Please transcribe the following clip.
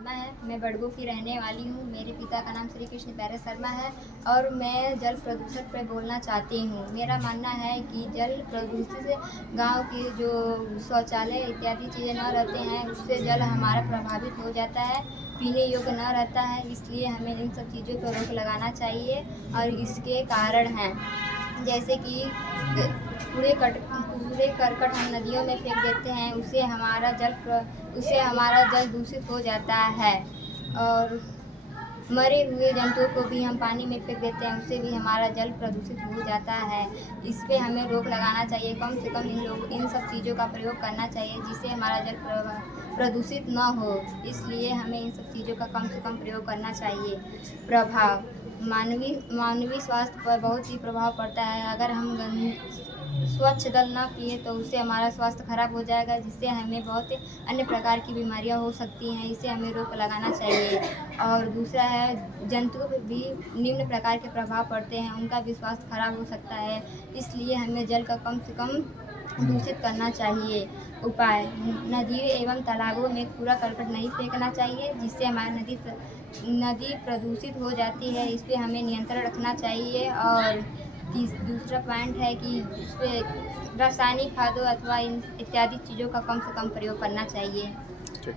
मैं बड़गो की रहने वाली हूँ। मेरे पिता का नाम श्री कृष्ण प्यारे शर्मा है और मैं जल प्रदूषण पर बोलना चाहती हूँ। मेरा मानना है कि जल प्रदूषित गांव के जो शौचालय इत्यादि चीज़ें न रहते हैं, उससे जल हमारा प्रभावित हो जाता है, पीने योग्य न रहता है। इसलिए हमें इन सब चीज़ों पर रोक लगाना चाहिए और इसके कारण हैं जैसे कि कूड़े करकट हम नदियों में फेंक देते हैं, उससे हमारा जल दूषित हो जाता है। और मरे हुए जंतुओं को भी हम पानी में फेंक देते हैं, उससे भी हमारा जल प्रदूषित हो जाता है। इस पे हमें रोक लगाना चाहिए। कम से कम इन सब चीज़ों का प्रयोग करना चाहिए जिससे हमारा जल प्रदूषित न हो। इसलिए हमें इन सब चीज़ों का कम से कम प्रयोग करना चाहिए। प्रभाव मानवीय स्वास्थ्य पर बहुत ही प्रभाव पड़ता है। अगर हम स्वच्छ जल ना पिए तो उससे हमारा स्वास्थ्य खराब हो जाएगा, जिससे हमें बहुत अन्य प्रकार की बीमारियां हो सकती हैं। इसे हमें रोक लगाना चाहिए। और दूसरा है, जंतुओं पर भी निम्न प्रकार के प्रभाव पड़ते हैं, उनका भी स्वास्थ्य खराब हो सकता है। इसलिए हमें जल का कम से कम दूषित करना चाहिए। उपाय: नदियों एवं तालाबों में कूड़ा करकट नहीं फेंकना चाहिए, जिससे हमारी नदी प्रदूषित हो जाती है। इस पर हमें नियंत्रण रखना चाहिए। और दूसरा पॉइंट है कि उस पर रासायनिक खादों अथवा इन इत्यादि चीज़ों का कम से कम प्रयोग करना चाहिए। ठीक।